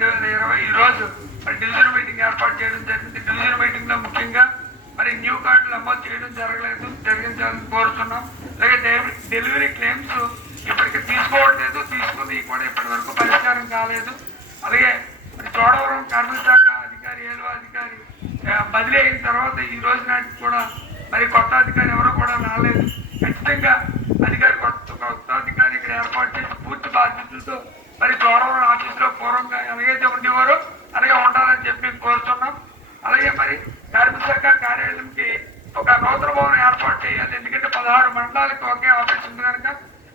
రెండు వేల ఇరవై ఈ రోజు మరి డివిజన్ మీటింగ్ ఏర్పాటు చేయడం జరిగింది. డివిజన్ మీటింగ్లో ముఖ్యంగా మరి న్యూ కార్డులు అమలు చేయడం జరగలేదు జరిగించాలని కోరుతున్నాం. అలాగే డెలివరీ క్లెయిమ్స్ ఇప్పటికీ తీసుకోవట్లేదు తీసుకుని కూడా ఇప్పటి వరకు పరిష్కారం కాలేదు. అలాగే మరి చోడవరం కర్మశాఖ శాఖ అధికారి ఏదో అధికారి బదిలీ అయిన తర్వాత ఈ రోజు నాటికి కూడా మరి కొత్త అధికారి ఎవరు కూడా రాలేదు. ఖచ్చితంగా అధికారి కొత్త కొత్త అధికారి ఇక్కడ ఏర్పాటు చేసి పూర్తి బాధ్యతలతో మరి చోడవరం ఆఫీసులో పూర్వ ఎలాగైతే అలాగే ఉండాలని చెప్పి కోరుతున్నాం అలాగే మరి కార్మిక శాఖ కార్యాలయంకి ఒక నూతన భవనం ఏర్పాటు చేయాలి. ఎందుకంటే పదహారు మండలాలకు ఒకే ఆఫీస్ ఉంది కనుక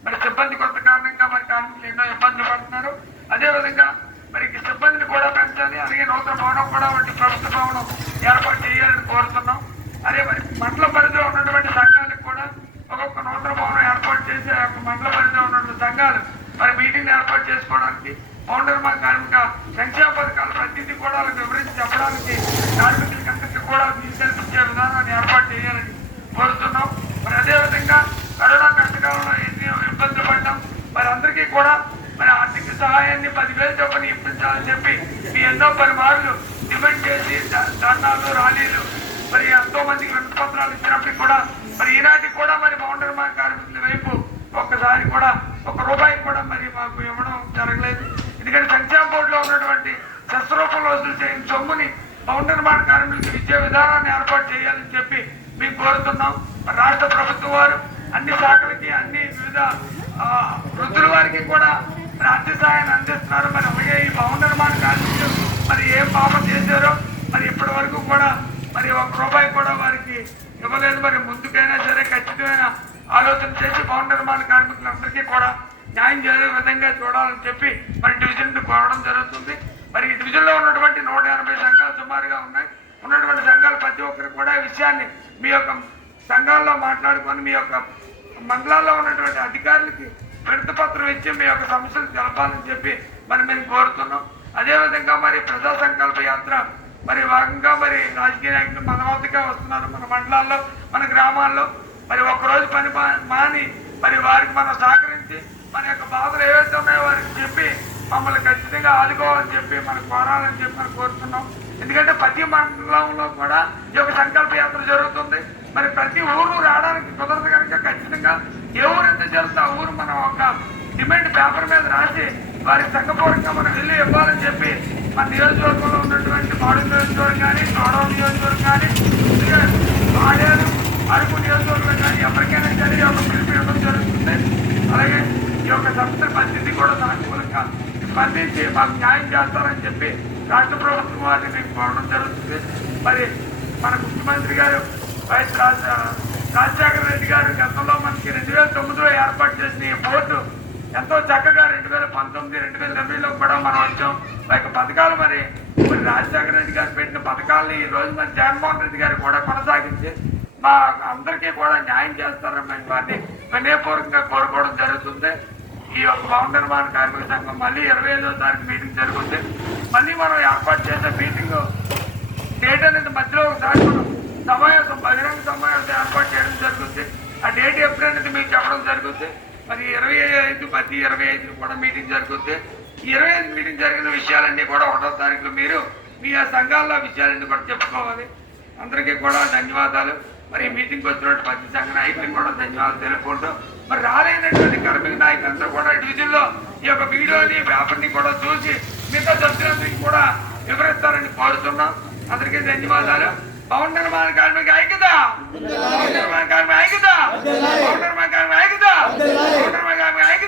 మరి సిబ్బంది కొత్త కారణంగా మరి కార్మికులు ఎన్నో ఇబ్బందులు పడుతున్నారు. అదేవిధంగా మరి సిబ్బందిని కూడా పెంచాలి. అలాగే నూతన భవనం కూడా వంటి ప్రభుత్వ భవనం ఏర్పాటు చేయాలని కోరుతున్నాం అదే మరి మండల పరిధిలో ఉన్నటువంటి సంఘాలకు కూడా ఒక్కొక్క నూతన భవనం ఏర్పాటు చేసి ఆ మండల పరిధిలో ఉన్నటువంటి సంఘాలు మరి మీటింగ్ ఏర్పాటు చేసుకోవడానికి పౌండర్మా కార్మిక సంక్షేమ పథకాలు ప్రతిదీ కూడా వాళ్ళకి వివరించి చెప్పడానికి కార్మికులకి కూడా వీలు కల్పించే విధానాన్ని ఏర్పాటు చేయాలని కోరుతున్నాం. మరి అదేవిధంగా కరోనా కష్టకాలంలో ఎన్ని ఇబ్బందులు పడ్డాం మరి అందరికీ కూడా మరి ఆర్థిక సహాయాన్ని పదివేలు చొప్పున ఇప్పించాలని చెప్పి మీ ఎన్నో పలుమార్లు డిమాండ్ చేసి ధర్నాలు ర్యాలీలు మరి ఎంతో మందికి వినతి పత్రాలు ఇచ్చినప్పటికీ కూడా మరి ఈనాటికి కూడా మరి బౌండరీ మా కార్మికుల వైపు ఒక్కసారి కూడా ఒక రూపాయి కూడా మరి మాకు ఇవ్వడం జరగలేదు. ఎందుకంటే సంక్షేమ బోర్డులో ఉన్నటువంటి శస్త్రూపంలో వసూలు చేయని సొమ్ముని భవన నిర్మాణ కార్మికులకు ఇచ్చే విధానాన్ని ఏర్పాటు చేయాలని చెప్పి మేము కోరుతున్నాం. రాష్ట్ర ప్రభుత్వం వారు అన్ని శాఖలకి అన్ని వివిధ వృద్ధుల వారికి కూడా మరి ఆర్థిక సహాయాన్ని అందిస్తున్నారు. మరి అలాగే ఈ భవన నిర్మాణ కార్మికులు మరి ఏం పాపం చేశారో మరి ఇప్పటి వరకు కూడా మరి ఒక రూపాయి కూడా వారికి ఇవ్వలేదు. మరి ముందుకైనా సరే ఖచ్చితమైన ఆలోచన చేసి భవన నిర్మాణ కార్మికులందరికీ కూడా న్యాయం చేసే విధంగా చూడాలని చెప్పి మరి డివిజన్ కోరడం జరుగుతుంది. మరి ఈ డివిజన్లో ఉన్నటువంటి నూట ఎనభై సంఘాలు సుమారుగా ఉన్నాయి. ఉన్నటువంటి సంఘాలు ప్రతి ఒక్కరు కూడా ఈ విషయాన్ని మీ యొక్క సంఘాల్లో మాట్లాడుకొని మీ యొక్క మండలాల్లో ఉన్నటువంటి అధికారులకి విడతపత్రం ఇచ్చి మీ యొక్క సమస్యలు తెలపాలని చెప్పి మరి మేము కోరుతున్నాం. అదేవిధంగా మరి ప్రజా సంకల్ప యాత్ర మరి భాగంగా మరి రాజకీయ నాయకులు మనవంతగా వస్తున్నారు మన మండలాల్లో మన గ్రామాల్లో. మరి ఒకరోజు పని మాని మరి వారికి మనం సహకరించి మన యొక్క బాధలు ఏవైతే ఉన్నాయో వారికి చెప్పి మమ్మల్ని ఖచ్చితంగా ఆదుకోవాలని చెప్పి మనకు కోరాలని చెప్పి మనం కోరుతున్నాం. ఎందుకంటే ప్రతి మండలంలో కూడా ఈ యొక్క సంకల్ప యాత్ర జరుగుతుంది. మరి ప్రతి ఊరు రావడానికి కుదరదు కనుక ఖచ్చితంగా ఏ ఊరు ఎంత చేస్తే ఆ ఊరు మనం ఒక డిమాండ్ పేపర్ మీద రాసి వారికి సంఘపూర్వకంగా మనం వెళ్ళి ఇవ్వాలని చెప్పి మన నియోజకవర్గంలో ఉన్నటువంటి మాడు నియోజకవర్గం కానీ చోడవ నియోజకవర్గం కానీ ఇదిగే ఆడేరు అరకు నియోజకవర్గం కానీ ఎవరికైనా సరే ఈ యొక్క పిలుపు ఇవ్వడం జరుగుతుంది అలాగే ఈ యొక్క ఇది కూడా సానుకూలంగా స్పందించి మాకు న్యాయం చేస్తారని చెప్పి రాష్ట్ర ప్రభుత్వం వారిని మేము కోరడం జరుగుతుంది. మరి మన ముఖ్యమంత్రి గారు వైఎస్ రాజశేఖర రెడ్డి గారు గతంలో మనకి రెండు వేల తొమ్మిదిలో ఏర్పాటు చేసిన ఈ బోర్డు ఎంతో చక్కగా రెండు వేల పంతొమ్మిది రెండు వేల ఇరవైలో కూడా మనం వచ్చాం. ఆ యొక్క పథకాలు మరి మరి రాజశేఖర రెడ్డి గారు పెట్టిన పథకాలని ఈ రోజు మన జగన్మోహన్ రెడ్డి గారు కూడా కొనసాగించి మా అందరికీ కూడా న్యాయం చేస్తారని వారిని వినయపూర్వకంగా కోరుకోవడం జరుగుతుంది. ఈ యొక్క భవన నిర్మాణ కార్మిక సంఘం మళ్ళీ ఇరవై ఐదో తారీఖు మీటింగ్ జరుగుతుంది. మళ్ళీ మనం ఏర్పాటు చేసే మీటింగ్ డేట్ అనేది మధ్యలో ఒకసారి మనం సమావేశం బహిరంగ సమావేశం ఏర్పాటు చేయడం జరుగుతుంది. ఆ డేట్ ఎప్పుడు అనేది మీకు చెప్పడం జరుగుతుంది. మరి ఇరవై ఐదు పది ఇరవై ఐదు కూడా మీటింగ్ జరుగుతుంది. ఇరవై ఐదు మీటింగ్ జరిగిన విషయాలన్నీ కూడా ఒకటో తారీఖులో మీరు మీ ఆ సంఘాల్లో విషయాలన్నీ కూడా చెప్పుకోవాలి. అందరికీ కూడా ధన్యవాదాలు. మరి మీటింగ్కి వచ్చినట్టు వచ్చినటువంటి ప్రతి సంఘ నాయకులకు కూడా ధన్యవాదాలు తెలుపుకుంటూ మరి కార్మిక కూడా డివిజన్లో ఈ యొక్క వీడియోని పేపర్ని కూడా చూసి మిగతా సభ్యులందరికీ కూడా వివరిస్తారని కోరుతున్నాం. అందరికీ ధన్యవాదాలు. పవన్ నిర్మాణ కార్మిక ఐక్యత! పవన్ నిర్మాణ కార్మిక ఐక్యత! పవన్ నిర్మాణ కార్మిక ఐక్యత! పవన్ నిర్మాణ కార్మిక ఐక్యత!